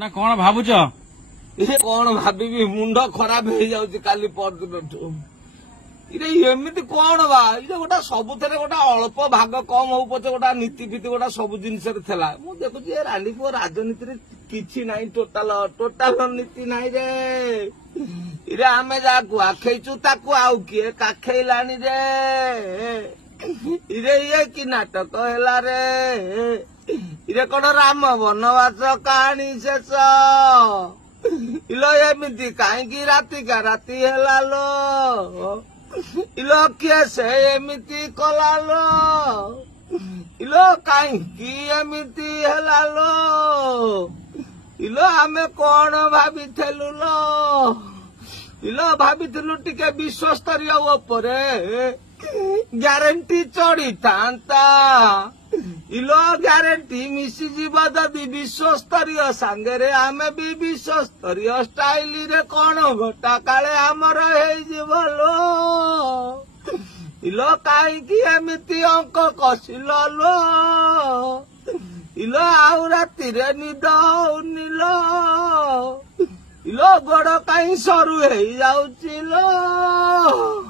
ନା କଣ ଭାବୁଛ? ଇଏ କଣ ଭାବିବି, ମୁଣ୍ଡ ଖରାପ ହେଇଯାଉଛି କାଲି ପରଦିନଠୁ। ଇରେ ଏମିତି କଣ ବା, ଇଏ ଗୋଟା ସବୁଥିରେ ଗୋଟା ଅଳ୍ପ ଭାଗ କମ ହଉ ପଛେ ଗୋଟା ନୀତି ଫୀତି ଗୋଟା ସବୁ ଜିନିଷରେ ଥିଲା। ମୁଁ ଦେଖୁଛି ଏ ରାଣ୍ଡିପୁଅ ରାଜନୀତିରେ କିଛି ନାହିଁ, ଟୋଟାଲ ନୀତି ନାହିଁ ରେ। ଇରେ ଆମେ ଯାହାକୁ ଆଖେଇଛୁ ତାକୁ ଆଉ କିଏ କାଖେଇଲାଣି ରେ। ଇରେ ଇଏ କି ନାଟକ ହେଲା ରେ। ଇରେ କଣ ରାମ ବନବାସ କାହାଣୀ ଶେଷ? ଇଲୋ ଏମିତି କାହିଁକି ରାତିକା ରାତି ହେଲା ଲୋ? ଇଲୋ କିଏ ସେ ଏମିତି କଲା ଲୋ? ଇଲୋ କାହିଁକି ଏମିତି ହେଲା ଲୋ? ଇଲୋ ଆମେ କଣ ଭାବିଥିଲୁ ଲୋ? ଇଲୋ ଭାବିଥିଲୁ ଟିକେ ବିଶ୍ୱସ୍ତରୀୟ ଉପରେ ଗ୍ୟାରେଣ୍ଟି ଚଢିଥାନ୍ତା। ଇଲୋ ଗ୍ୟାରେଣ୍ଟି ମିଶିଯିବ ଯଦି ବିଶ୍ୱସ୍ତରୀୟ ସାଙ୍ଗରେ ଆମେ ବି ବିଶ୍ୱସ୍ତରୀୟ ଷ୍ଟାଇଲରେ କଣ ଘଟା କାଳେ ଆମର ହେଇଯିବ ଲୋ। ଇଲୋ କାହିଁକି ଏମିତି ଅଙ୍କ କଷିଲ ଲୋ? ଇଲୋ ଆଉ ରାତିରେ ନିଦ ହଉନି ଲୋ। ଇଲୋ ଗୋଡ କାହିଁ ସରୁ ହେଇଯାଉଛି ଲୋ?